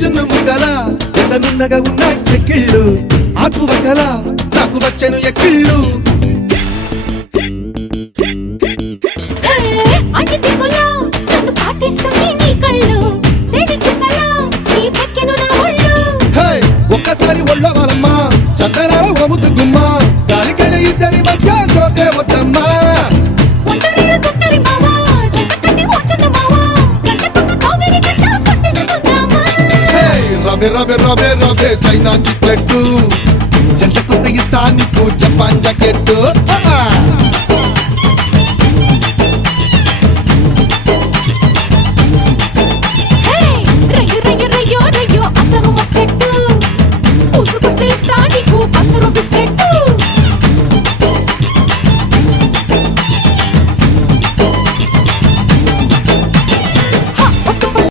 జున్ను ముద్దల ఎండనున్నగా ఉన్నాయి చెక్కిళ్ళు ఆకు వక్కల నాకు వచ్చెను ఎక్కిళ్ళు ఒక్కసారి ఒళ్ళో వాళ్ళమ్మా చందనాల వముద్దు గుమ్మ దానికైనా ఇద్దరి మధ్య చోటే వద్దమ్మా రవే రవే రవే రవే చైనా చిక్కెట్టు జంటకొస్తే ఇస్తా నీకు జపాన్ జాకెట్టు